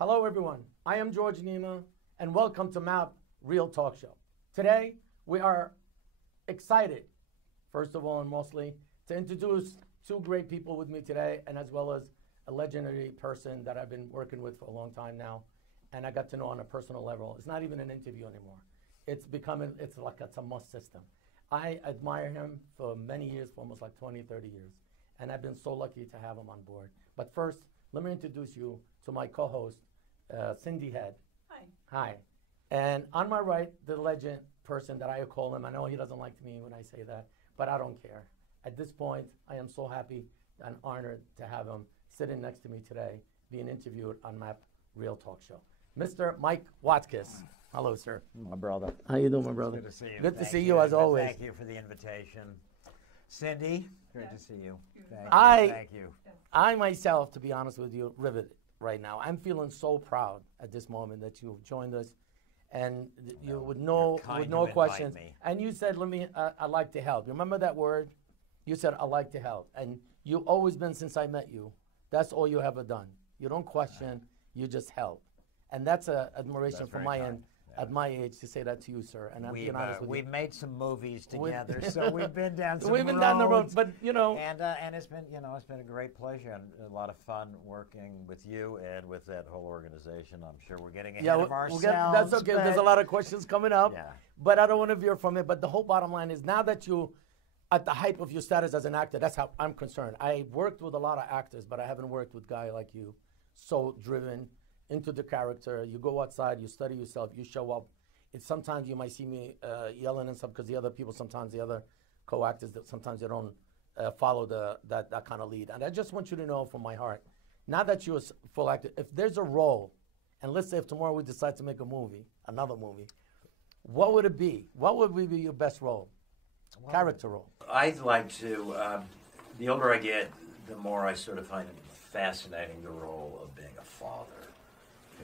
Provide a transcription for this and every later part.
Hello, everyone. I am George Nemeh, and welcome to MAAP Real Talk Show. Today, we are excited, first of all and mostly, to introduce two great people with me today, and as well as a legendary person that I've been working with for a long time now, and I got to know on a personal level. It's not even an interview anymore. It's a must system. I admire him for many years, for almost like 20, 30 years, and I've been so lucky to have him on board. But first, let me introduce you to my co-host, Cyndee Head. Hi. Hi. And on my right, the legend person that I call him. I know he doesn't like me when I say that, but I don't care. At this point, I am so happy and honored to have him sitting next to me today, being interviewed on MAAP Real Talk Show. Mr. Mike Watkiss. Hello, sir. My brother. How you doing, my brother? Good to see you. Good to see you as always. Thank you for the invitation. Cyndee, great to see you. Thank you. I myself, to be honest with you, riveted right now. I'm feeling so proud at this moment that you've joined us, and you with no questions. And you said, "I like to help." You remember that word? You said, "I like to help," and you've always been since I met you. That's all you ever done. You don't question. You just help, and that's an admiration from my end. At my age, to say that to you, sir, and I'm being honest with you. We've made some movies together, so we've been down some down the road, but you know, and it's been it's been a great pleasure and a lot of fun working with you and with that whole organization. I'm sure we're getting ahead of ourselves. That's okay. There's a lot of questions coming up, yeah. But I don't want to veer from it. But the whole bottom line is, now that you at the height of your status as an actor, that's how I'm concerned. I worked with a lot of actors, but I haven't worked with a guy like you, so driven into the character. You go outside, you study yourself, you show up. Sometimes you might see me yelling and stuff because the other people, sometimes the other co-actors, sometimes they don't follow that kind of lead. And I just want you to know from my heart, now that you're a full actor, if there's a role, and let's say if tomorrow we decide to make a movie, another movie, what would it be? What would be your best role? Character role. I'd like to, the older I get, the more I sort of find it fascinating, the role of being a father.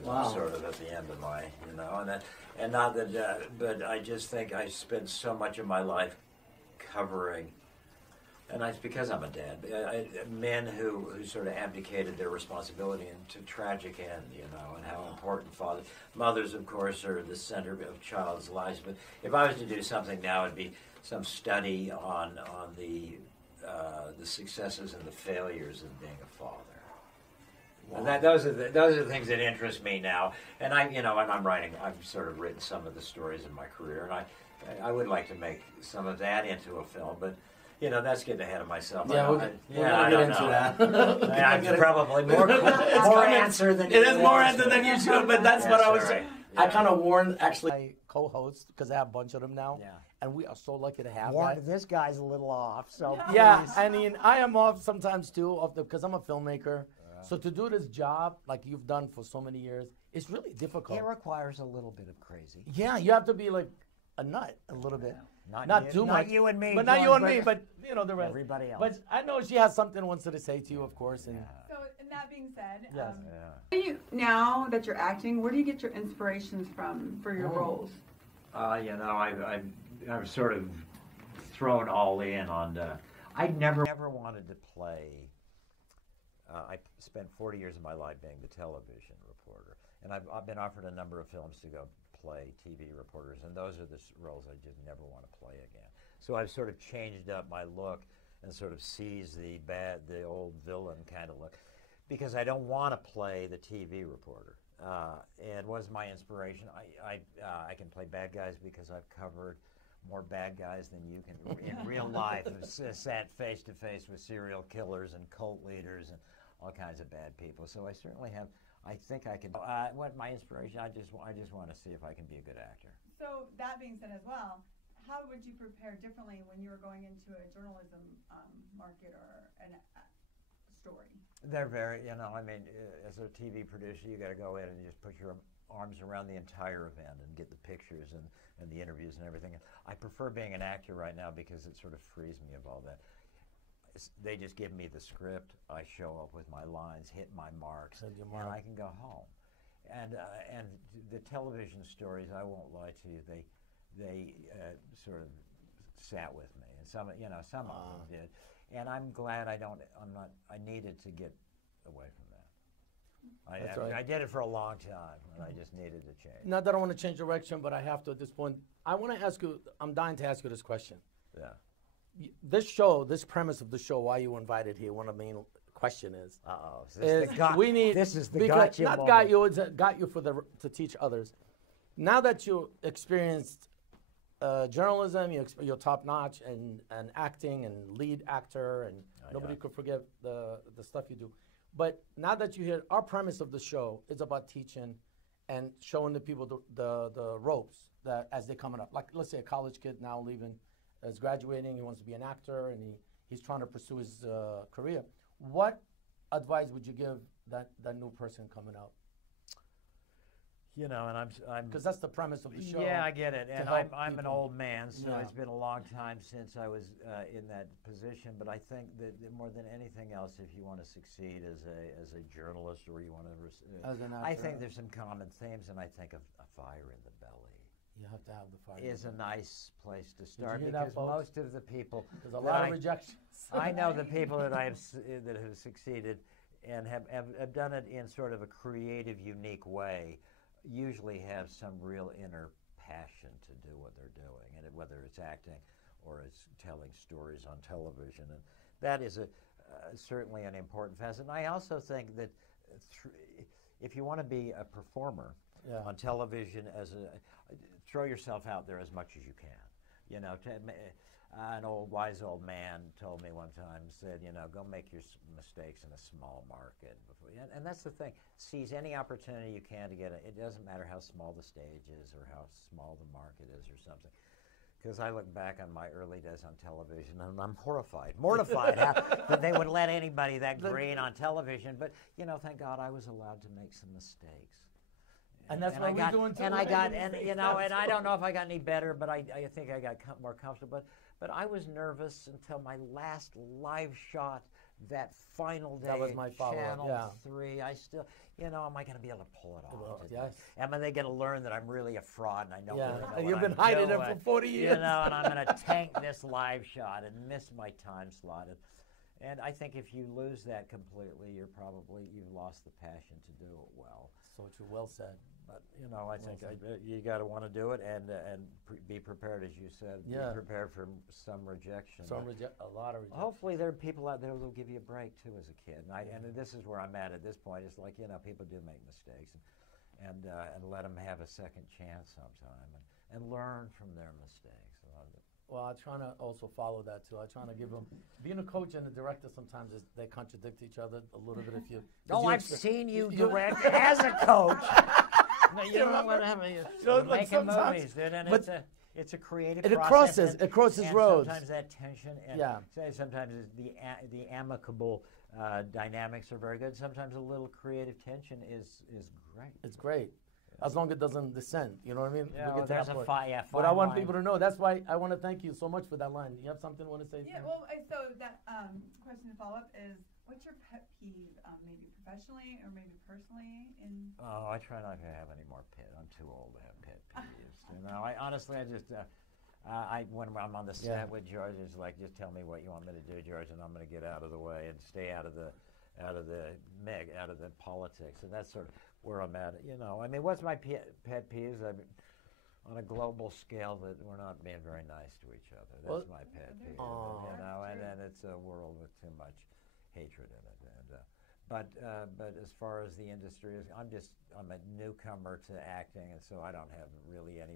Wow. I'm sort of at the end of my, and not that, but I just think I spent so much of my life covering, and it's because I'm a dad, men who sort of abdicated their responsibility into tragic end, and how important mothers, of course, are the center of child's lives. But if I was to do something now, it'd be some study on the successes and the failures of being a father. Wow. And those are the things that interest me now. And I've sort of written some of the stories in my career, and I would like to make some of that into a film, but that's getting ahead of myself. Yeah, I don't know. I'm probably more answer than it is more answer than you should, but that's what I was saying. Yeah. I kind of warned actually my co-hosts, because I have a bunch of them now. Yeah. And we are so lucky to have This guy's a little off, so yeah, please. I mean, I am off sometimes too, because I'm a filmmaker. So to do this job like you've done for so many years, it's really difficult. It requires a little bit of crazy. Yeah, you have to be like a nut a little bit. Not too much. Not you and me. But not you and me, but the rest. Everybody else. But I know she has something wants to say to you, of course. And So, and that being said, yes. Now that you're acting, where do you get your inspirations from for your roles? I've sort of thrown all in on. I never wanted to play. I spent 40 years of my life being the television reporter, and I've been offered a number of films to go play TV reporters, and those are the roles I just never want to play again. So I've sort of changed up my look and sort of seized the old villain kind of look, because I don't want to play the TV reporter. And was my inspiration. I can play bad guys because I've covered more bad guys than you can in real life. I've sat face to face with serial killers and cult leaders and all kinds of bad people. So I certainly have. I think I can. What my inspiration? I just want to see if I can be a good actor. So that being said, as well, how would you prepare differently when you were going into a journalism market or a story? They're very, as a TV producer, you got to go in and just put your arms around the entire event and get the pictures and the interviews and everything. I prefer being an actor right now because it sort of frees me of all that. They just give me the script. I show up with my lines, hit my marks, and I can go home. And the television stories, I won't lie to you, they sort of sat with me, and some of them did. And I'm glad I needed to get away from that. That's right. I did it for a long time, and I just needed to change. Not that I want to change direction, but I have to at this point. I want to ask you, I'm dying to ask you this question. Yeah. This show, this premise of the show, why you were invited here, one of the main question is, We need. This is the because gotcha not moment. got you, it's got you to teach others. Now that you experienced journalism, you're top notch and acting and lead actor, and nobody could forget the stuff you do. But now that you hear, our premise of the show is about teaching and showing the people the ropes that as they're coming up. Like, let's say a college kid now leaving, is graduating, he wants to be an actor, and he's trying to pursue his career. What advice would you give that new person coming out? You know, and I'm Because that's the premise of the show. Yeah, I get it, and help I'm an people. old man, so Yeah. it's been a long time since I was in that position. But I think that more than anything else, if you want to succeed as a journalist, or you want to, As an I actor. think there's some common themes, and I think a fire in the belly You have to have the fire. is a nice place to start, hear that, because folks? most of the people There's a that lot I- of rejections. I know the people that that have succeeded and have done it in sort of a creative, unique way, usually have some real inner passion to do what they're doing, and whether it's acting or it's telling stories on television, and that is certainly an important facet. And I also think that if you want to be a performer on television, throw yourself out there as much as you can. You know, an wise old man told me one time, said, you know, go make your mistakes in a small market. And that's the thing. Seize any opportunity you can to get it. It doesn't matter how small the stage is or how small the market is or something. Because I look back on my early days on television, and I'm mortified that they would let anybody that green on television. But, you know, thank God I was allowed to make some mistakes. And that's what we're doing too. And I got, and you know, and I don't know if I got any better, but I think I got more comfortable. But I was nervous until my last live shot, that final day. That was my follow-up, Channel 3. I still, you know, am I going to be able to pull it off? Yes. Am I going to learn that I'm really a fraud and I don't really know what You've been I'm hiding doing, it for 40 years. You know, and I'm going to tank this live shot and miss my time slot. And I think if you lose that completely, you've lost the passion to do it well. So true. Well said. But, you know, I think you got to want to do it and be prepared, as you said. Yeah. Be prepared for some rejection. A lot of rejection. Hopefully there are people out there who will give you a break, too, as a kid. And this is where I'm at this point. It's like, you know, people do make mistakes. And let them have a second chance sometime and learn from their mistakes. Well, I try to also follow that, too. I try to give them, being a coach and a director, sometimes they contradict each other a little bit. If you, I've seen you direct as a coach. You know what I mean? Making movies, dude, and it's a creative process. It crosses and roads. Sometimes that tension, and sometimes the amicable dynamics are very good. Sometimes a little creative tension is great. It's great. As long as it doesn't descend, you know what I mean? Yeah, well, there's a fire. But I want people to know. That's why I want to thank you so much for that line. You have something you want to say? Yeah, well, so that question to follow up is, what's your pet peeve, maybe professionally or maybe personally? Oh, I try not to have any more I'm too old to have pet peeves. You know, I just, when I'm on the set with George, it's like, just tell me what you want me to do, George, and I'm going to get out of the way and stay out of the politics, and that's sort of where I'm at. You know, I mean, what's my pet peeves? I mean, on a global scale, that we're not being very nice to each other. That's my pet peeve. You know, and then it's a world with too much hatred in it. And but as far as the industry is, I'm a newcomer to acting, and so I don't have really any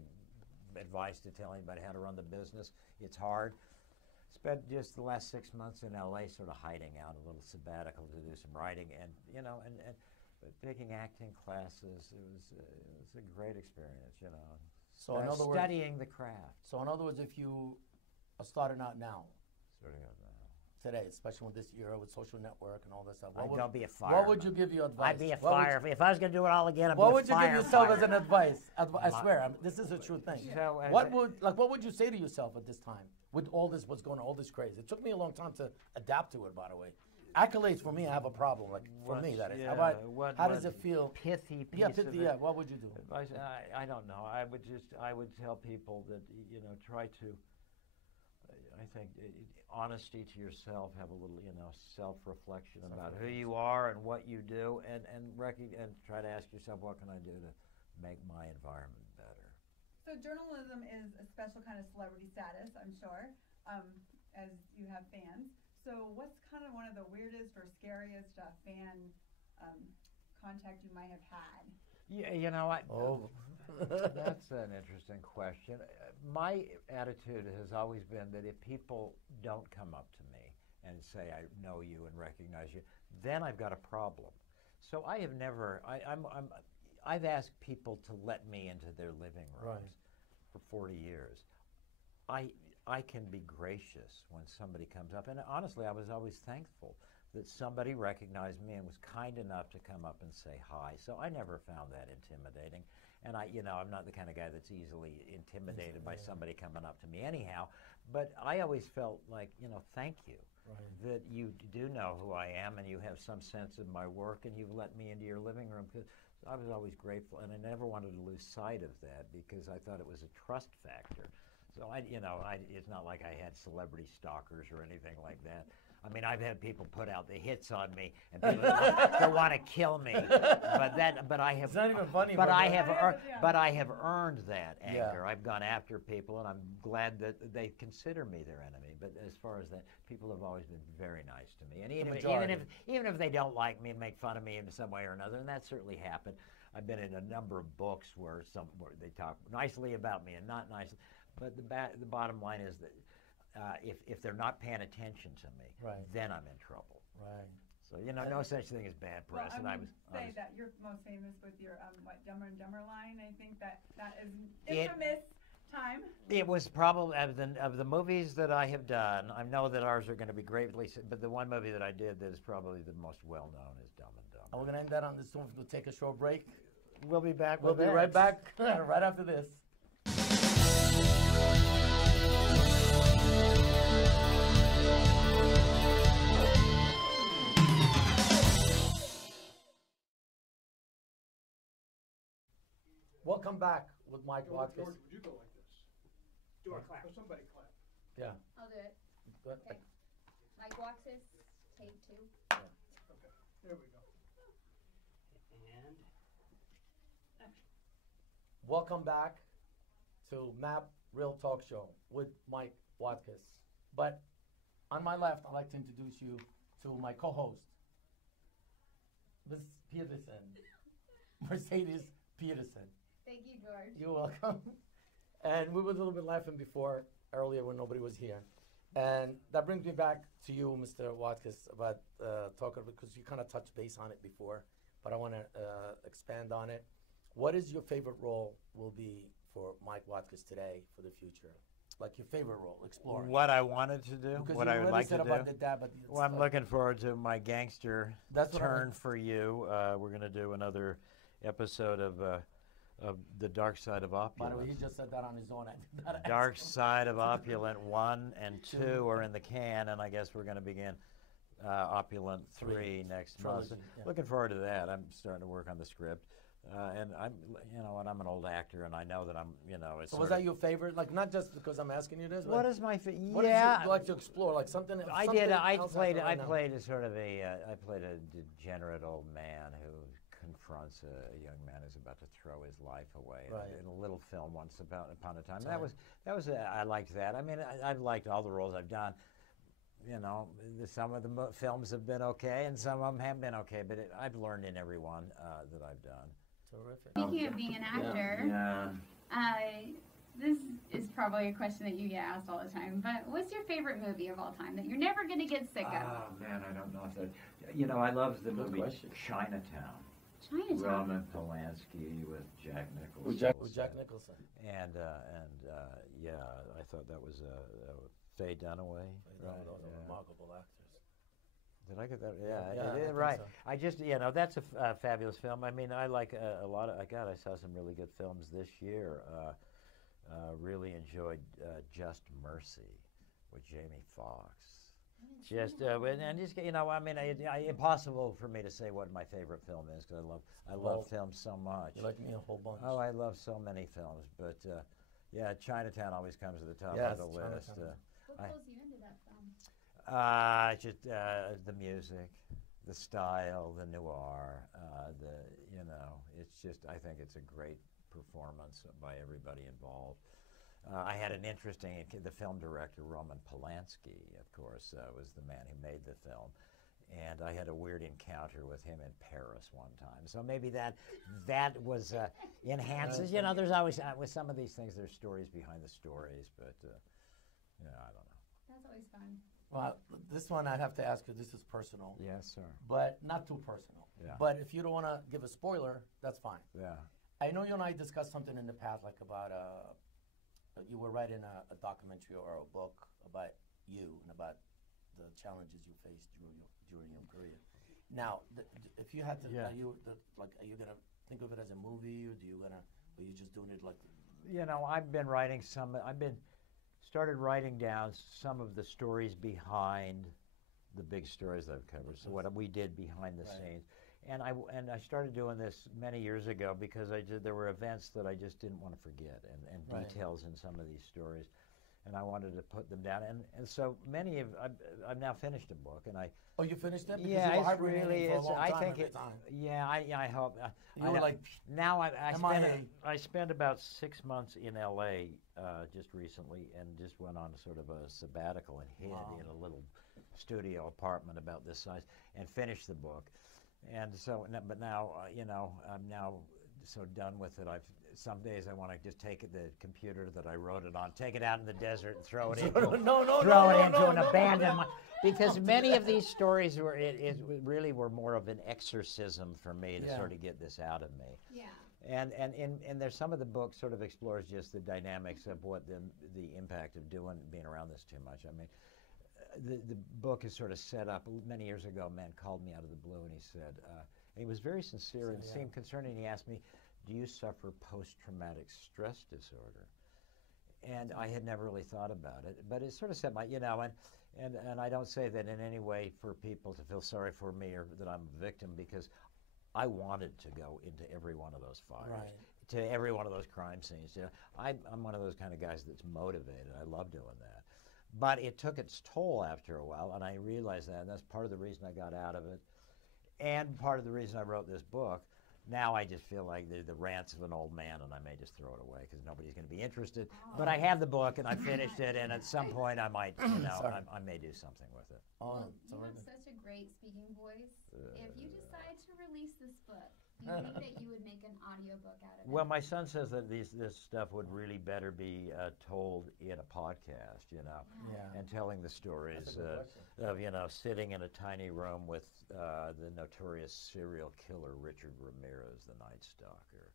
advice to tell anybody how to run the business. It's hard. Spent just the last 6 months in LA sort of hiding out, a little sabbatical to do some writing, and you know, and taking acting classes. It was a great experience, you know. So in other words, studying the craft. So in other words, if you are starting out now, today, especially with this era with social network and all this stuff, don't be a fireman. What would you give your advice? I'd be a fireman. If I was going to do it all again, I'd be a What would you give yourself firefighter. as an advice? I swear, this is a true thing. So, what would you say to yourself at this time with all this, what's going on, all this craze? It took me a long time to adapt to it, by the way. Accolades for me, I have a problem. Like for me, that is. How does it feel? Pithy piece pithy. of Yeah. What would you do? I don't know. I would tell people that, you know, try to I think honesty to yourself, have a little, self-reflection about who you are and what you do, and try to ask yourself, what can I do to make my environment better? So journalism is a special kind of celebrity status, I'm sure, as you have fans. So what's kind of one of the weirdest or scariest fan contact you might have had? Yeah, that's an interesting question. My attitude has always been that if people don't come up to me and say, I know you and recognize you, then I've got a problem. So I have never, I've asked people to let me into their living rooms for 40 years. I can be gracious when somebody comes up, and honestly, I was always thankful that somebody recognized me and was kind enough to come up and say hi. So I never found that intimidating. And I'm not the kind of guy that's easily intimidated by somebody coming up to me anyhow. But I always felt like, thank you that you do know who I am and you have some sense of my work and you've let me into your living room. Because I was always grateful, and I never wanted to lose sight of that because I thought it was a trust factor. So it's not like I had celebrity stalkers or anything like that. I mean, I've had people put out the hits on me, and people that want to kill me. But I have. It's not even funny. But I have earned that anger. I've gone after people, and I'm glad that they consider me their enemy. But as far as that, people have always been very nice to me, and even if they don't like me and make fun of me in some way or another, and that certainly happened. I've been in a number of books where they talk nicely about me and not nicely. But the bottom line is that if they're not paying attention to me, then I'm in trouble. Right. So no such thing as bad press. Well, I and would say that you're most famous with your Dumber and Dumber line. I think that is infamous time. It was probably of the movies that I have done. I know that ours are going to be greatly, but the one movie that I did that is probably the most well known is Dumb and Dumber. And we're going to end that on this one. We'll take a short break. We'll be back. We'll be right back right after this. Welcome back with Mike Watkiss. George, would you go like this? Do a clap. Or somebody clap. Yeah. I'll do it. Go ahead. Okay. Mike Watkiss, take 2. Okay, there we go. And Welcome back to MAAP Real Talk Show with Mike Watkiss. But on my left, I'd like to introduce you to my co-host, Ms. Peterson, Mercedes Peterson. thank you, George. You're welcome. And we were a little bit laughing earlier when nobody was here. And that brings me back to you, Mr. Watkiss, about talking, because you kind of touched base on it before, but I want to expand on it. What is your favorite role will be for Mike Watkiss today for the future? Like your favorite role, exploring. What I wanted to do, Because what you I would already like said to about do. the dad, but Well, I'm looking forward to my gangster That's what I turn meant. for you. We're going to do another episode of The Dark Side of By the way, Opulence. he just said that on his own. I did not ask Dark him. Side of Opulent 1 and 2 are in the can, and I guess we're going to begin Opulent 3 next month. Trilogy, yeah. Looking forward to that. I'm starting to work on the script. And I'm an old actor, and I know that it's So was that your favorite? Like, not just because I'm asking you this, What but is my favorite? what Yeah. did you like to explore? Like something. I something did. I else played. after I right now. played a sort of I played a degenerate old man who confronts a young man who's about to throw his life away. Right. In a little film once upon a time. That was. I liked that. I mean, I've liked all the roles I've done. Some of the films have been okay, and some of them haven't been okay. But I've learned in every one that I've done. Terrific. Speaking of being an actor, this is probably a question that you get asked all the time, but what's your favorite movie of all time that you're never going to get sick of? Oh man, I don't know if that. I love the Good movie question. Chinatown. Chinatown. Roman Polanski with Jack Nicholson. With Jack Nicholson. And yeah, I thought that was Faye Dunaway. Those Right, are yeah. remarkable actors. Did I get that? Yeah, Yeah, I think right. so. I just, that's a fabulous film. I mean, I like a lot of. God, I saw some really good films this year. Really enjoyed Just Mercy with Jamie Foxx. Just I mean, impossible for me to say what my favorite film is because I love films so much. You like me a whole bunch. Oh, I love so many films, but yeah, Chinatown always comes to the top Yes, of the list. Chinatown. What pulls you into that film? Just the music, the style, the noir, it's just, I think it's a great performance by everybody involved. I had an interesting, the film director, Roman Polanski, of course, was the man who made the film. And I had a weird encounter with him in Paris one time. So maybe that was enhances. There's always, with some of these things, there's stories behind the stories, but, I don't know. That's always fun. Well, this one I have to ask you, this is personal. Yes, sir. But not too personal. Yeah. But if you don't want to give a spoiler, that's fine. Yeah. I know you and I discussed something in the past, like about you were writing a documentary or a book about you and about the challenges you faced during your career. Now, if you had to, Yeah. are you gonna think of it as a movie, or are you just doing it like? I've been writing started writing down some of the stories behind the big stories I've covered. So what we did behind the scenes. And I started doing this many years ago because there were events that I just didn't want to forget and details in some of these stories, and I wanted to put them down. And so many of I've now finished a book, and I. Oh, you finished it? Because Yeah, you were it's really. for a It's. long I time think at the it. time. Yeah, I hope. You were like. Now MIA. I spent about 6 months in L.A. Just recently, and just went on sort of a sabbatical and hid in a little studio apartment about this size, and finished the book. And so, but now, I'm now so done with it. Some days I want to just take the computer that I wrote it on, take it out in the desert, and throw it into an abandoned. Because many of these stories really were more of an exorcism for me to sort of get this out of me. Yeah. And there's some of the book sort of explores just the dynamics of what the impact of being around this too much. I mean. The book is sort of set up. Many years ago, a man called me out of the blue, and he said, he was very sincere and seemed concerned, and he asked me, do you suffer post-traumatic stress disorder? And I had never really thought about it, but it sort of set my, and I don't say that in any way for people to feel sorry for me or that I'm a victim, because I wanted to go into every one of those fires, to every one of those crime scenes. I'm one of those kind of guys that's motivated. I love doing that. But it took its toll after a while, and I realized that, and that's part of the reason I got out of it, and part of the reason I wrote this book. Now I just feel like the rants of an old man, and I may just throw it away because nobody's going to be interested. But I have the book, and I finished it, and at some point I might, I may do something with it. Well, you have such a great speaking voice. If you decide to release this book, do you think that you would make an audiobook out of it? Well, my son says that this stuff would really better be told in a podcast, and telling the stories of, sitting in a tiny room with the notorious serial killer Richard Ramirez, the Night Stalker.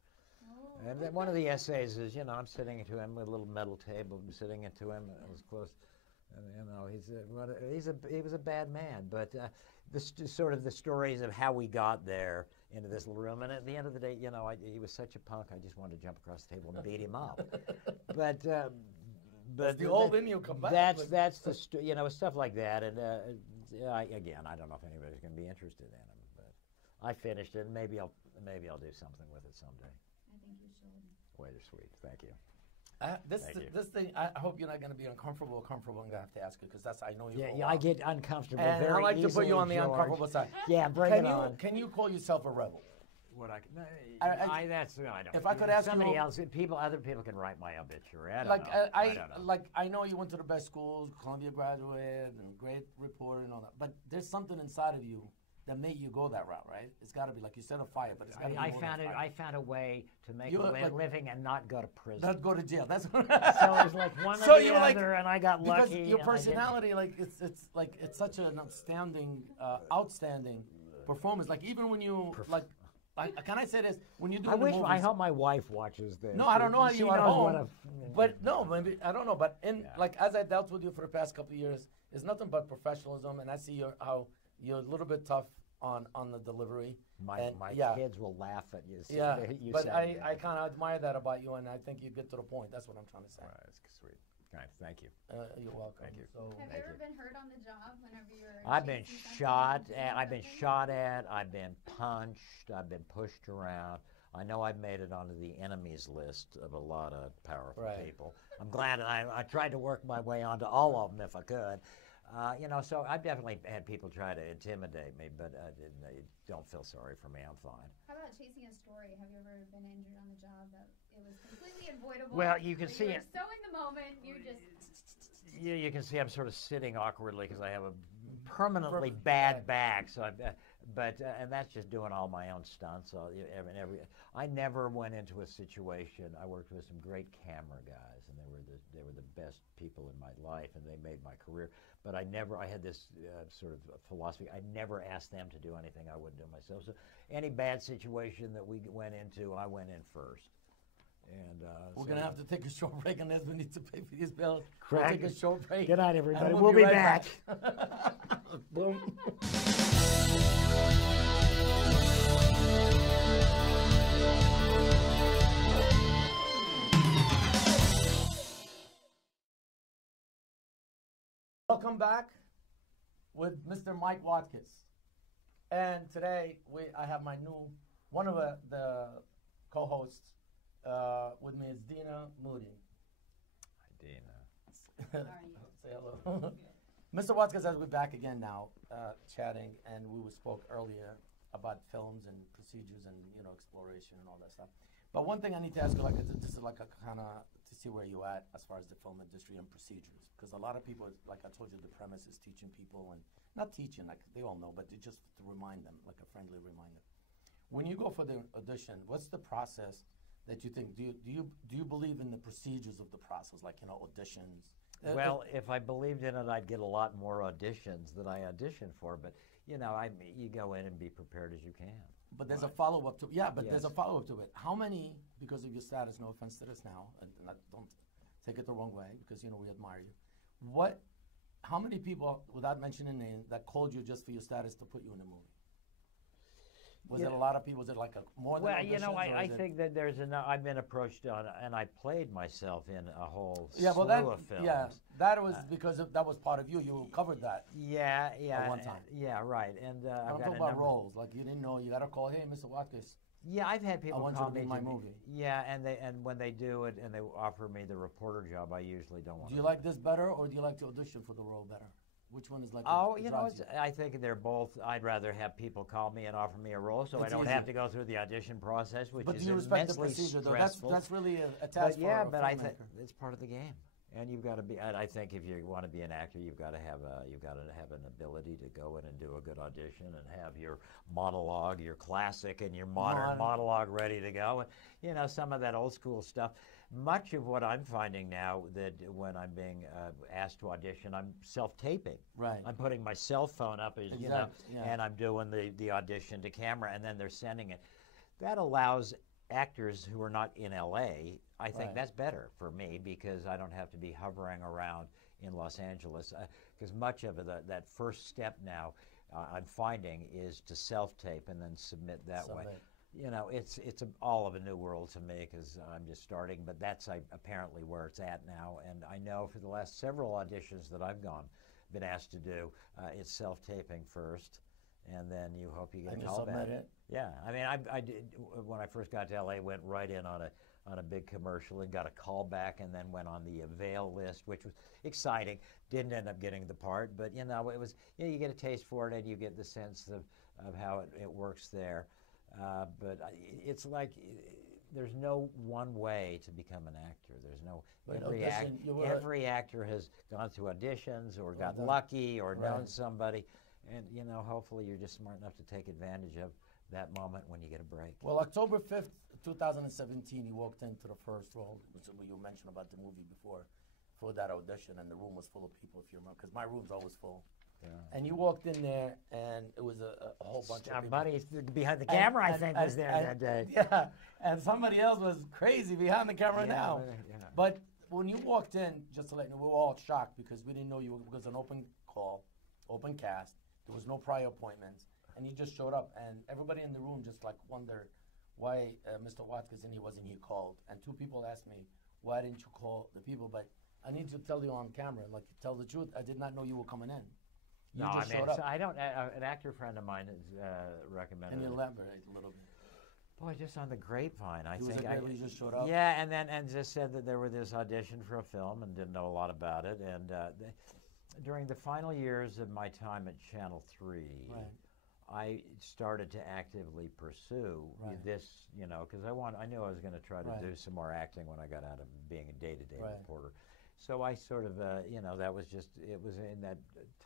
Oh. And then one of the essays is, I'm sitting to him with a little metal table, I'm sitting into him as close, and he was a bad man, but sort of the stories of how we got there into this little room, and at the end of the day, he was such a punk, I just wanted to jump across the table and beat him up. But the old in you come back. That's the stuff like that, and again, I don't know if anybody's going to be interested in him, but I finished it, and maybe I'll do something with it someday. I think you should. Way, you're sweet. Thank you. This thing, I hope you're not going to be uncomfortable. I'm going to have to ask you because I know you. Yeah, I get uncomfortable. And very I like to put you on the George. uncomfortable side. Yeah, bring it on. Can you call yourself a rebel? What I don't. If I could ask somebody you, else, other people can write my obituary. I don't know. I know you went to the best schools, Columbia graduate, and great reporter and all that. But there's something inside of you that made you go that route, right? It's got to be like you said, a fire, but it's got to be more than fire. I found a way to make a living and not go to prison. Not go to jail. That's so it was like one or the other, and I got lucky. Because your personality, it's such an outstanding performance. Like even when you can I say this? When you do the movies, I hope my wife watches this. No, I don't know how you are at home. But no, maybe I don't know. But as I dealt with you for the past couple of years, it's nothing but professionalism, and I see how you're a little bit tough on the delivery. My kids will laugh at you. Yeah, but I kind of admire that about you, and I think you get to the point. That's what I'm trying to say. Right, that's sweet. All right, thank you. You're welcome. Thank you. So, have you ever been hurt on the job whenever you're? I've been shot at. I've been punched. I've been pushed around. I know I've made it onto the enemies list of a lot of powerful Right. people. I'm glad I tried to work my way onto all of them if I could. You know, so I've definitely had people try to intimidate me, but don't feel sorry for me. I'm fine. How about chasing a story? Have you ever been injured on the job that it was completely avoidable? Well, you can but see you it. were so in the moment, you just. You can see I'm sort of sitting awkwardly because I have a permanently Perfect. bad back. So, and that's just doing all my own stunts. So I never went into a situation. I worked with some great camera guys, and they were the best people in my life, and they made my career. But I had this sort of philosophy. I never asked them to do anything I wouldn't do myself. So any bad situation that we went into, I went in first. And We're so going to have to take a short break unless we need to pay for these bills. Correct. We'll take a short break. Good night, and everybody. We'll be right back. Boom. Welcome back with Mr. Mike Watkiss. And today I have my one of the co-hosts with me is Deana, Moody. Hi, Deana. Say hello. Mr. Watkiss has been back again now, chatting, and we spoke earlier about films and procedures and exploration and all that stuff. But one thing I need to ask you, like this is like a kind of to see where you at as far as the film industry and procedures, because a lot of people, like I told you, the premise is teaching people and not teaching, like they all know, but just to remind them, like a friendly reminder. When you go for the audition, what's the process that you think? Do you believe in the procedures of the process, like auditions? Well, if I believed in it, I'd get a lot more auditions than I audition for. But you go in and be prepared as you can. But there's a follow-up to there's a Yes. follow-up to it. How many, because of your status, no offense to this now, and don't take it the wrong way, because we admire you. How many people, without mentioning names, that called you just for your status to put you in a movie? Was it a lot of people? Was it like more than Well, auditions, or I is it- think that there's enough. I've been approached on, and I played myself in a whole Yeah, well, slew of films. that was because that was part of you. You covered that. Yeah, At one time. Yeah, right. And I I've don't got talk a about number. roles. Like you didn't know, you got to call, hey, Mr. Watkiss. Yeah, I've had people want you call to be me in my movie. Yeah, and when they do it and they offer me the reporter job, I usually don't want. Do you like this better, or do you like to audition for the role better? Which one is like? Oh, drives you? I think they're both. I'd rather have people call me and offer me a role, so It's I don't easier. have to go through the audition process, which But is do you respect the immensely procedure, though? stressful. That's really a task But yeah, for a but I think filmmaker. it's part of the game, and you've got to be. I think if you want to be an actor, you've got to have an ability to go in and do a good audition and have your monologue, your classic, and your modern monologue ready to go. And some of that old school stuff. Much of what I'm finding now that when I'm being asked to audition, I'm self-taping. Right. I'm putting my cell phone up, as Yeah. and I'm doing the audition to camera, and then they're sending it. That allows actors who are not in LA, I think Right. that's better for me because I don't have to be hovering around in Los Angeles. Because much of that first step now, I'm finding, is to self-tape and then submit that way. It's all of a new world to me because I'm just starting, but that's apparently where it's at now. And I know for the last several auditions that I've been asked to do, it's self-taping first, and then you hope you get And a you call submit back. it. Yeah, I mean, I did when I first got to LA, went right in on a big commercial and got a call back, and then went on the avail list, which was exciting. Didn't end up getting the part, but it was you get a taste for it and you get the sense of how it works there. But it's like there's no one way to become an actor. There's no But every actor has gone through auditions or got done. lucky or known Right. somebody, and hopefully you're just smart enough to take advantage of that moment when you get a break. Well, October 5th, 2017, you walked into the first role, which you mentioned about the movie before, for that audition, and the room was full of people, if you remember, because my room's always full. Yeah. And you walked in there, and it was a whole bunch of people. Somebody behind the camera, I think, was there that day. Yeah, and somebody else was crazy behind the camera now. Yeah. But when you walked in, just to let you know, we were all shocked because we didn't know you it was an open call, open cast. There was no prior appointments, and you just showed up, and everybody in the room just wondered why Mr. Watkiss and he wasn't here called. And two people asked me, why didn't you call the people? But I need to tell you on camera, tell the truth. I did not know you were coming in. You just showed up. I don't. An actor friend of mine has recommended. Can you it. elaborate a little bit? Boy, just on the grapevine, I He was think. like, "Maybe you just showed up." Yeah, and just said that there were this audition for a film and didn't know a lot about it. And during the final years of my time at Channel 3, Right. I started to actively pursue Right. this, because I knew I was going to try to Right. do some more acting when I got out of being a day-to-day Right. reporter. So I sort of, that was it was in that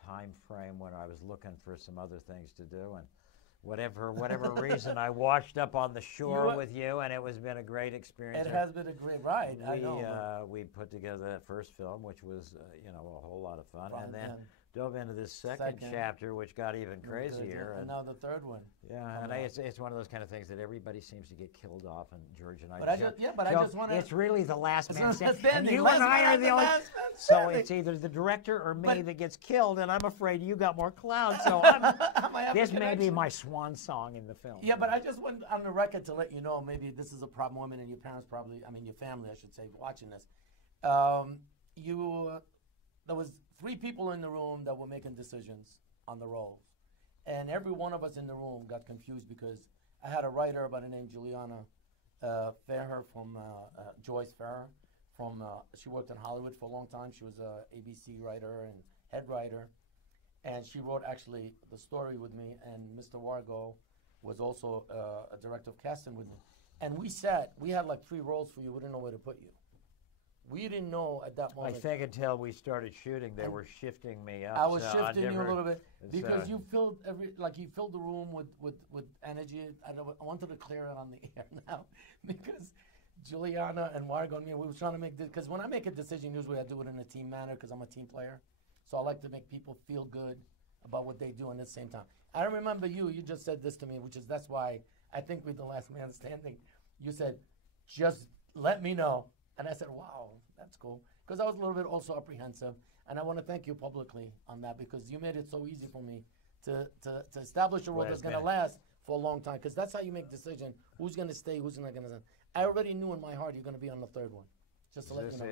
time frame when I was looking for some other things to do, and whatever reason, I washed up on the shore with you, and it has been a great experience. It has been a great ride. I know. We put together that first film, which was, a whole lot of fun, Fun, and then yeah. dove into this second chapter, which got even crazier. And now the third one. Yeah, and it's one of those kind of things that everybody seems to get killed off, and George and I. But I just want to. It's really the last man standing. standing. And you and I are the only. So it's either the director or me that gets killed, and I'm afraid you got more clout. So this may be my swan song in the film. Yeah, but I just went on the record to let you know, maybe this is a problem, women and your parents probably, your family, I should say, watching this. There was 3 people in the room that were making decisions on the roles. And every one of us in the room got confused because I had a writer by the name Juliana Ferrer from Joyce Ferrer. She worked in Hollywood for a long time. She was a ABC writer and head writer. And she wrote actually the story with me, and Mr. Wargo was also a director of casting with me. And we had like 3 roles for you. We didn't know where to put you. We didn't know at that moment. I think until we started shooting, they were shifting me up. I was shifting you a little bit because you filled you filled the room with energy. I wanted to clear it on the air now because Juliana and Wargo and me, we were trying to make this, because when I make a decision, usually I do it in a team manner because I'm a team player. So I like to make people feel good about what they do, and at the same time, I remember you just said this to me, that's why I think we're the last man standing. You said, just let me know. And I said, wow, that's cool. Because I was a little bit also apprehensive. And I want to thank you publicly on that, because you made it so easy for me to establish a role that's going to last for a long time. Because that's how you make a decision, who's going to stay, who's not going to. I already knew in my heart you're going to be on the 3rd one. Just to let you know.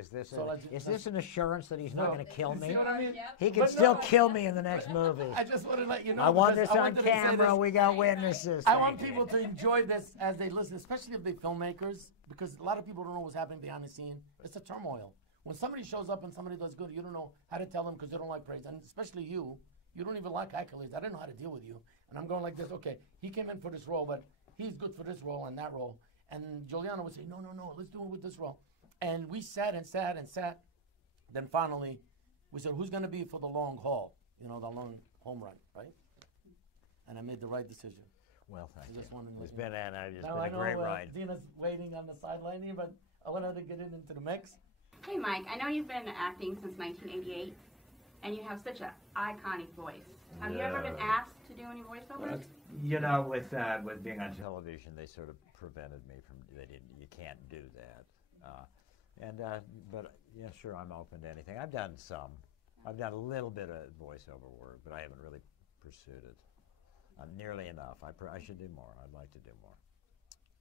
Is this an assurance that he's not going to kill me? See what I mean? He can still kill me in the next movie. I just want to let you know. I want this on camera. We got witnesses. I want people to enjoy this as they listen, especially if they're filmmakers, because a lot of people don't know what's happening behind the scene. It's a turmoil. When somebody shows up and somebody does good, you don't know how to tell them because they don't like praise. And especially you don't even like accolades. I didn't know how to deal with you. And I'm going like this, okay, he came in for this role, but he's good for this role and that role. And Juliana would say, no, let's do it with this role. And we sat and sat and sat. Then finally, we said, who's going to be for the long haul? The long home run, right? And I made the right decision. Well, thank you. It's been a great ride. Deana's waiting on the sideline here, but I wanted to get into the mix. Hey, Mike, I know you've been acting since 1988, and you have such an iconic voice. Have you ever been asked to do any voiceovers? With being on television, they sort of prevented me from. You can't do that. But yeah, sure, I'm open to anything. I've done some. I've done a little bit of voiceover work, but I haven't really pursued it nearly enough. I should do more. I'd like to do more.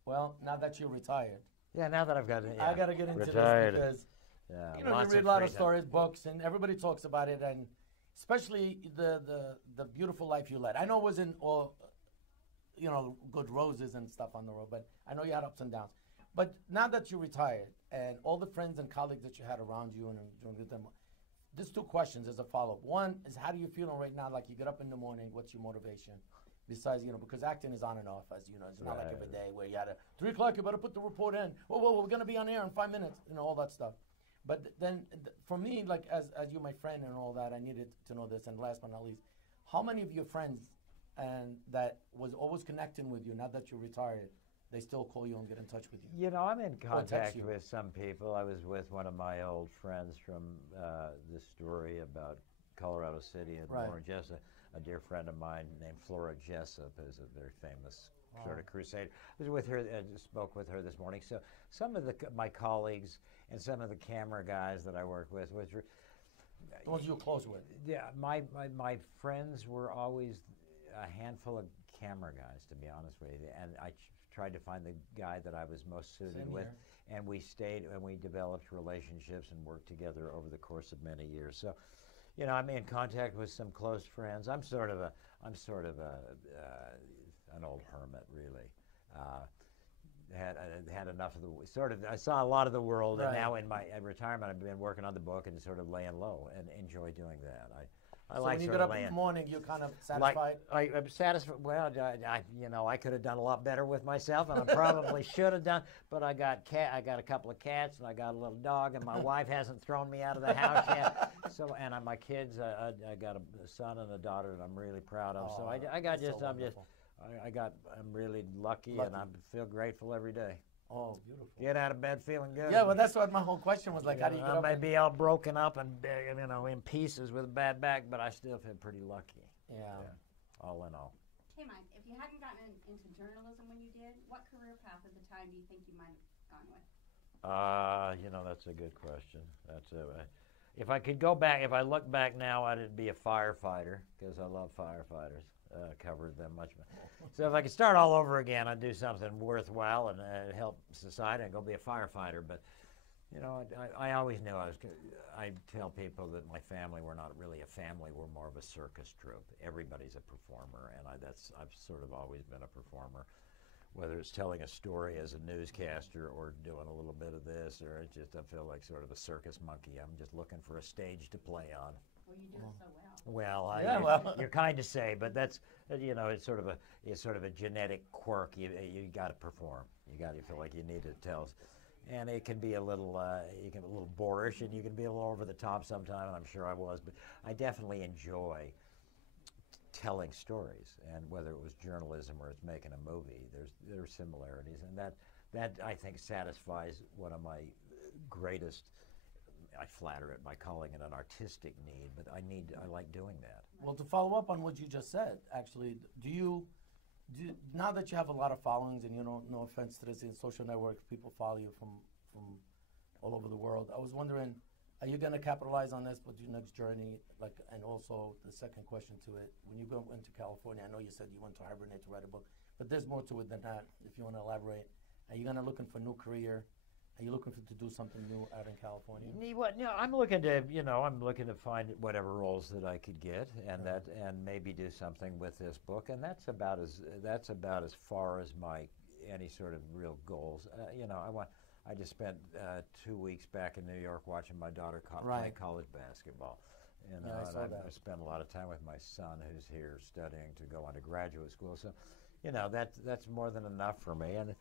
Well, now that you're retired. Yeah, now that I've got I got to get into retired. This because you read a lot of stories, books, and everybody talks about it, and especially the beautiful life you led. I know it wasn't all, good roses and stuff on the road, but I know you had ups and downs. But now that you're retired, and all the friends and colleagues that you had around you and enjoying with them, there's 2 questions as a follow-up. One is, how do you feel right now? Like, you get up in the morning, what's your motivation? Besides, because acting is on and off, as you know. It's not like every day where you had 3 o'clock, you better put the report in. Whoa, we're going to be on air in 5 minutes, all that stuff. But then, for me, like, as you're my friend and all that, I needed to know this. And last but not least, how many of your friends and that was always connecting with you, now that you're retired, they still call you and get in touch with you? I'm in contact with some people. I was with one of my old friends from the story about Colorado City and Lauren Jessup, a dear friend of mine named Flora Jessup, who's a very famous sort of crusader. I was with her and spoke with her this morning. So some of my colleagues and some of the camera guys that I work with, which were the ones you were close with. Yeah, my friends were always a handful of camera guys, to be honest with you, and I tried to find the guy that I was most suited with, and we stayed and we developed relationships and worked together over the course of many years. So, I'm in contact with some close friends. I'm sort of an old hermit, really. had enough of the sort of. I saw a lot of the world, and Right. now in my retirement, I've been working on the book and sort of laying low and enjoy doing that. I So like when you sort get of up in laying. the morning, you're kind of Like satisfied. I'm satisfied. Well, I could have done a lot better with myself, and I probably should have done. But I got a couple of cats, and I got a little dog, and my wife hasn't thrown me out of the house yet. So, and my kids, I got a son and a daughter that I'm really proud of. So Oh, I got that's so wonderful. I'm really lucky, and I feel grateful every day. Oh, beautiful. Get out of bed feeling good. Yeah, well, that's what my whole question was like. How do you get I up? may be all broken up and in pieces with a bad back, but I still feel pretty lucky. Yeah. All in all. Hey, Mike, if you hadn't gotten into journalism when you did, what career path at the time do you think you might have gone with? That's a good question. If I could go back, if I look back now, I'd be a firefighter because I love firefighters. Covered them much. So if I could start all over again, I'd do something worthwhile and help society and go be a firefighter. But I always knew I tell people that my family were not really a family; we're more of a circus troupe. Everybody's a performer, and I've sort of always been a performer. Whether it's telling a story as a newscaster or doing a little bit of this, or I feel like sort of a circus monkey. I'm just looking for a stage to play on. Well, you do it so well. Well, you're kind to say, but that's it's sort of a genetic quirk. You got to perform. You feel like you need to tell, and it can be a little boorish, and you can be a little over the top sometimes. And I'm sure I was, but I definitely enjoy telling stories, and whether it was journalism or it's making a movie, there are similarities, and that I think satisfies one of my greatest. I flatter it by calling it an artistic need, but I like doing that. Well, to follow up on what you just said, actually, now that you have a lot of followings, and no offense to this, in social networks, people follow you from all over the world. I was wondering, are you going to capitalize on this with your next journey? And also the second question to it, when you go into California, I know you said you went to hibernate to write a book, but there's more to it than that. If you want to elaborate, are you going to looking for a new career? Are you looking to do something new out in California? I'm looking to find whatever roles that I could get, and maybe do something with this book, and that's about as far as my any sort of real goals. I just spent 2 weeks back in New York watching my daughter play college basketball. I saw that. I spent a lot of time with my son, who's here studying to go on to graduate school. So, that's more than enough for me. And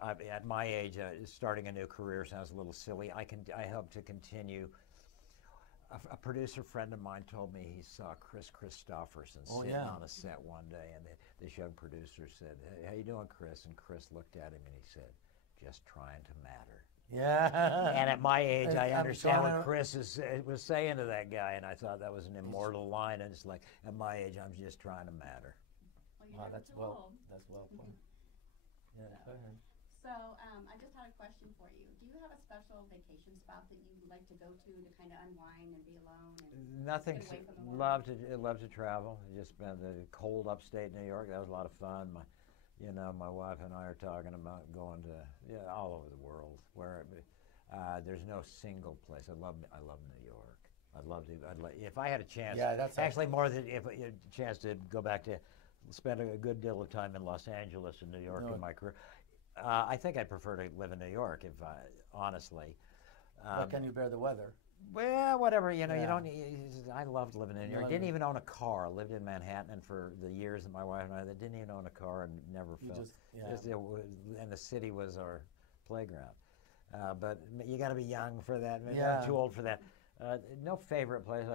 at my age, starting a new career sounds a little silly. I hope to continue. A producer friend of mine told me he saw Chris Christopherson sitting on a set one day, and this young producer said, "Hey, how you doing, Chris?" And Chris looked at him and he said, "Just trying to matter." Yeah. And at my age, I I'm understand trying what Chris was saying to that guy, and I thought that was an immortal line. And it's like, at my age, I'm just trying to matter. Well, That's well put. Yeah, go ahead. So I just had a question for you. Do you have a special vacation spot that you like to go to kind of unwind and be alone? And Nothing. get away from the world? Love to travel. Just spent the cold upstate New York. That was a lot of fun. My wife and I are talking about going to all over the world. There's no single place. I love New York. If I had a chance. Yeah, that's actually more than if a chance to go back to spend a good deal of time in Los Angeles and New York in my career. I think I'd prefer to live in New York, honestly. But can you bear the weather? Well, whatever, you don't. I loved living in New York. Didn't even own a car. Lived in Manhattan, and for the years that my wife and I didn't even own a car and never felt. And the city was our playground. But you got to be young for that. Maybe I'm too old for that. No favorite place,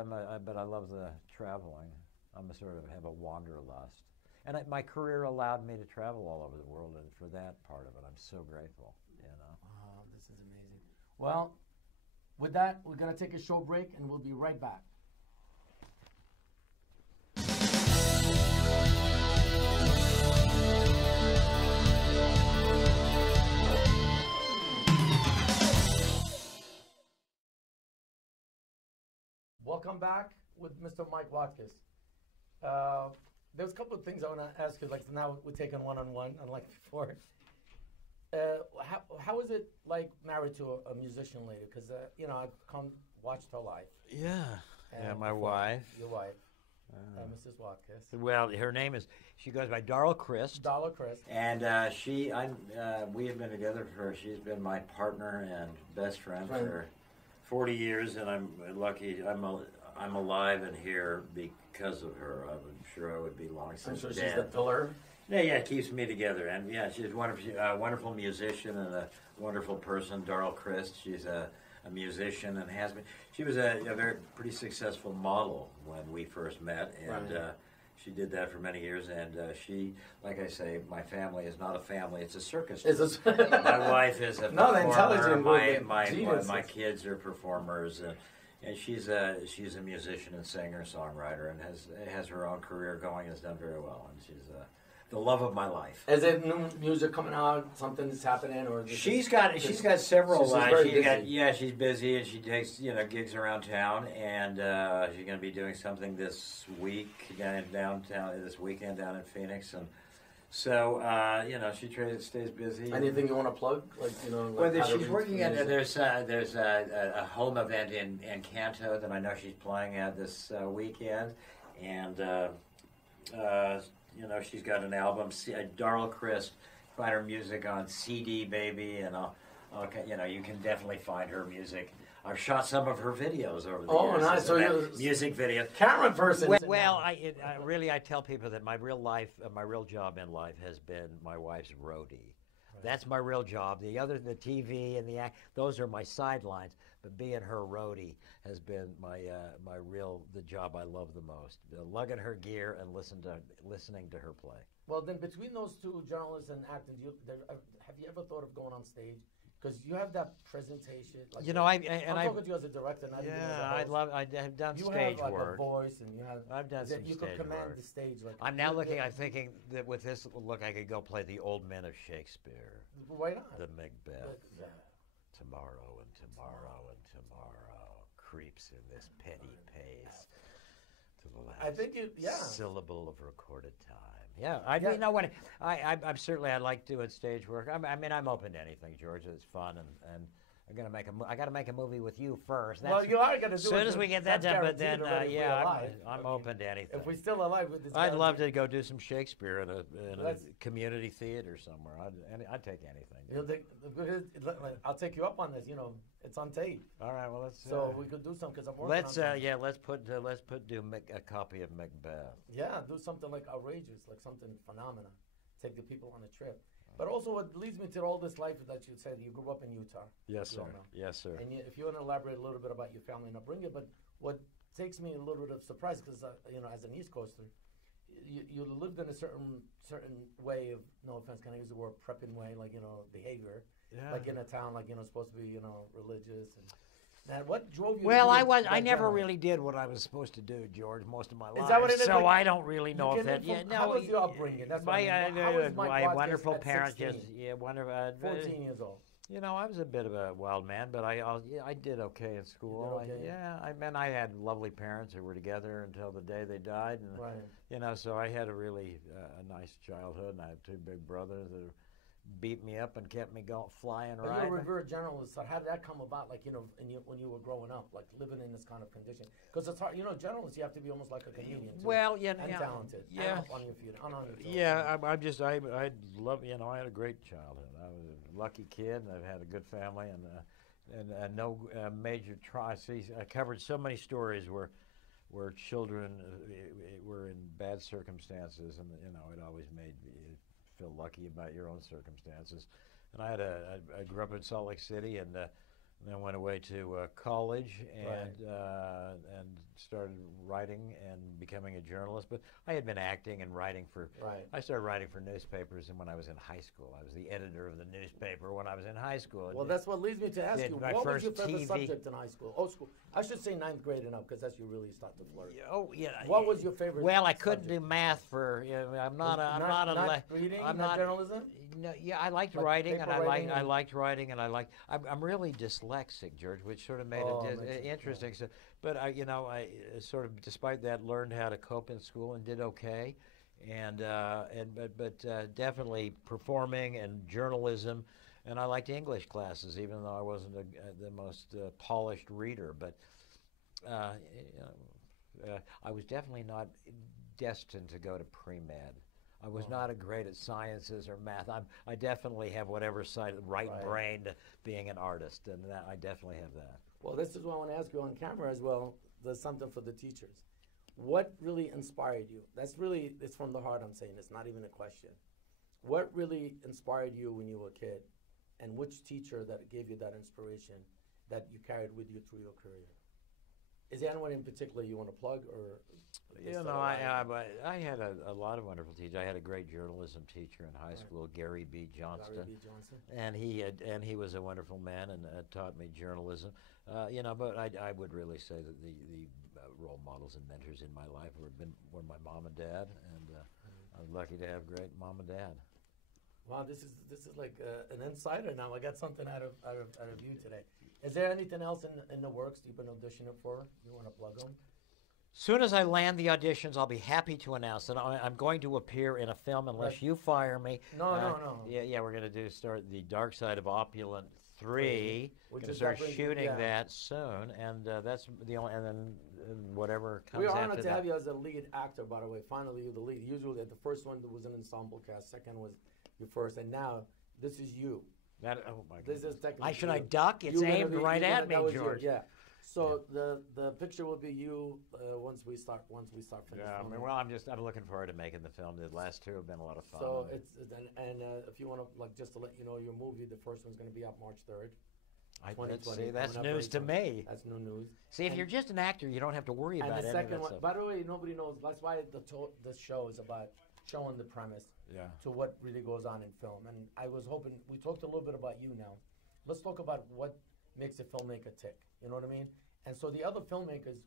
but I love the traveling. I'm have a wanderlust. And my career allowed me to travel all over the world, and for that part of it, I'm so grateful. Wow, this is amazing. Well, with that, we're gonna take a short break, and we'll be right back. Welcome back with Mr. Mike Watkiss. There's a couple of things I want to ask you. Like now, we're taking one-on-one, unlike before. How is it like married to a musician lady? Because I've watched her life. Yeah. And my wife. Your wife. Mrs. Watkiss. Well, her name is, she goes by Darla Christ. Dollar Chris. And we have been together she's been my partner and best friend for 40 years, and I'm lucky. I'm alive and here because of her. I'm sure I would be long since I'm sure dead. she's the pillar. Yeah, it keeps me together, and yeah, she's a wonderful musician and a wonderful person. Darla Christ, she's a musician and has been. She was a very pretty successful model when we first met, and she did that for many years. And she, like I say, my family is not a family; it's a circus. My wife is a performer. My kids are performers. And she's a musician and singer songwriter and has her own career going. Has done very well, and she's the love of my life. Is it new music coming out? Something that's happening, or she's got several lines. She's busy and she takes gigs around town, and she's going to be doing something this week downtown this weekend down in Phoenix, and so she stays busy. Anything you want to plug? Well, she's working at there's a home event in Canto that I know she's playing at this weekend, and she's got an album. Darla Christ, find her music on CD, baby, and you can definitely find her music. I've shot some of her videos over the years. Oh, nice! So music videos. Camera person. Well, I tell people that my real job in life has been my wife's roadie. That's my real job. The TV and the act, those are my sidelines. But being her roadie has been the job I love the most. Lugging her gear and listening to her play. Well, then between those two, journalists and actors, have you ever thought of going on stage? Because you have that presentation. I'm talking to you as a director, not even as a host. I've done you stage have, work. A voice, and you have. I've done some you stage could command work. the stage. I'm thinking that with this look, I could go play the old men of Shakespeare. Why not? The Macbeth. Tomorrow and tomorrow and tomorrow creeps in this petty pace to the last syllable of recorded time. You know what? I'm certainly I like doing stage work. I'm open to anything, George. It's fun, and I got to make a movie with you first. You are going to do it. As soon as we get that done, but then I'm open to anything. If we're still alive with this, I'd love to go do some Shakespeare in a community theater somewhere. I'd take anything. I'll take you up on this. It's on tape. All right. Well, so we could do something because I'm working on let's do a copy of Macbeth. Yeah, do something like outrageous, like something phenomenal. Take the people on a trip. But also, what leads me to all this life that you said you grew up in Utah. Yes, sir. Yes, sir. And if you want to elaborate a little bit about your family and upbringing, but what takes me a little bit of surprise because as an East Coaster, you lived in a certain way of, no offense, can I use the word prepping way, behavior, like in a town, supposed to be religious and. Now, what drove you? Well, I never really did what I was supposed to do, George, most of my life. Is that what it is? So I don't really know if that. How was your upbringing? That's my wonderful parents. 14 years old. I was a bit of a wild man, but I did okay in school. I had lovely parents who were together until the day they died, and so I had a really nice childhood, and I had two big brothers that beat me up and kept me flying around. You're a revered journalist, so how did that come about, when you were growing up, living in this kind of condition? Because it's hard, journalists, you have to be almost like a comedian, too. Well, and talented. Yeah. And on your feet, on your toes. Yeah, I love, I had a great childhood. I was a lucky kid, and I've had a good family, and no major crises. I covered so many stories where children were in bad circumstances, and, it always made me feel lucky about your own circumstances. And I grew up in Salt Lake City, and then went away to college and started writing and becoming a journalist. But I had been acting and writing I started writing for newspapers, and when I was in high school, I was the editor of the newspaper when I was in high school. Well, that's what leads me to ask you, what was your favorite subject in high school? Oh, school. I should say ninth grade and up, because that's you really start to flirt. Oh, yeah. What was your favorite Well, I couldn't do math for, I'm not reading, I'm not journalism? No, yeah, I liked writing, and I liked writing, and I'm really dyslexic, George, which sort of made it interesting. So, but I sort of, despite that, learned how to cope in school and did okay, but definitely performing and journalism, and I liked English classes, even though I wasn't the most polished reader. But I was definitely not destined to go to pre-med. I was not great at sciences or math. I definitely have whatever side, right brain to being an artist, and that, I definitely have that. Well, this is what I want to ask you on camera as well. There's something for the teachers. What really inspired you? That's really, it's from the heart I'm saying. It's not even a question. What really inspired you when you were a kid? And which teacher that gave you that inspiration that you carried with you through your career? Is there anyone in particular you want to plug, or? You know, I had a lot of wonderful teachers. I had a great journalism teacher in high school, Gary B. Johnston. Gary B. Johnston. And he was a wonderful man and taught me journalism. You know, but I would really say that the role models and mentors in my life were my mom and dad, and I was lucky to have great mom and dad. Wow, this is like an insider now. I got something out of you today. Is there anything else in the works you've been auditioning for? You want to plug them? Soon as I land the auditions, I'll be happy to announce that I'm going to appear in a film unless you fire me. No. Yeah, we're going to start The Dark Side of Opulent 3. We're going to start shooting that soon, and that's the only, and then whatever comes after that. We're honored to have you as a lead actor, by the way. Finally, you're the lead. Usually, the first one was an ensemble cast, second was your first, and now this is you. Oh my This is technically. should I duck? It's aimed right at me, George. Yeah. So the picture will be you once we start finishing. Yeah, well, I'm looking forward to making the film. The last two have been a lot of fun. So if you want to just to let you know, your movie, the first one's going to be up March 3rd. See, that's news to me. That's new news. See, if you're just an actor, you don't have to worry about it. And the second one, by the way, nobody knows. That's why the show is about showing the premise to what really goes on in film. And I was hoping, we talked a little bit about you now. Let's talk about what makes a filmmaker tick. You know what I mean? And so the other filmmakers,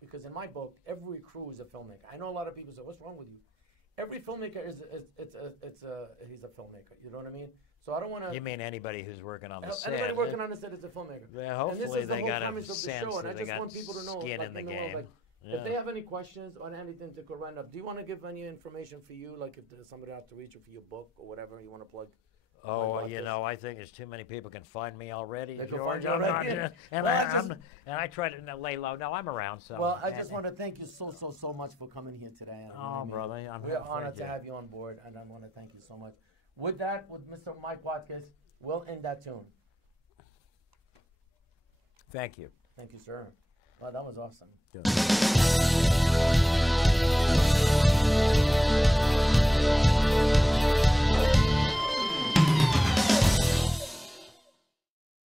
because in my book, every crew is a filmmaker. I know a lot of people say, "What's wrong with you?" Every filmmaker he's a filmmaker. You know what I mean? So I don't want to. You mean anybody who's working on the set? Anybody working on the set is a filmmaker. Yeah, hopefully they got a sense that they got skin in the game. If they have any questions on anything to go round up, do you want to give any information for you, like if there's somebody out to reach you for your book or whatever you want to plug? Oh, you know, I think there's too many people can find me already, They can George. find you already. And I try to lay low. No, I'm around. So. Well, I just want to thank you so much for coming here today. Brother, we're honored to have you on board, and I want to thank you so much. With that, with Mr. Mike Watkiss, we'll end that tune. Thank you. Thank you, sir. Wow, that was awesome. Good.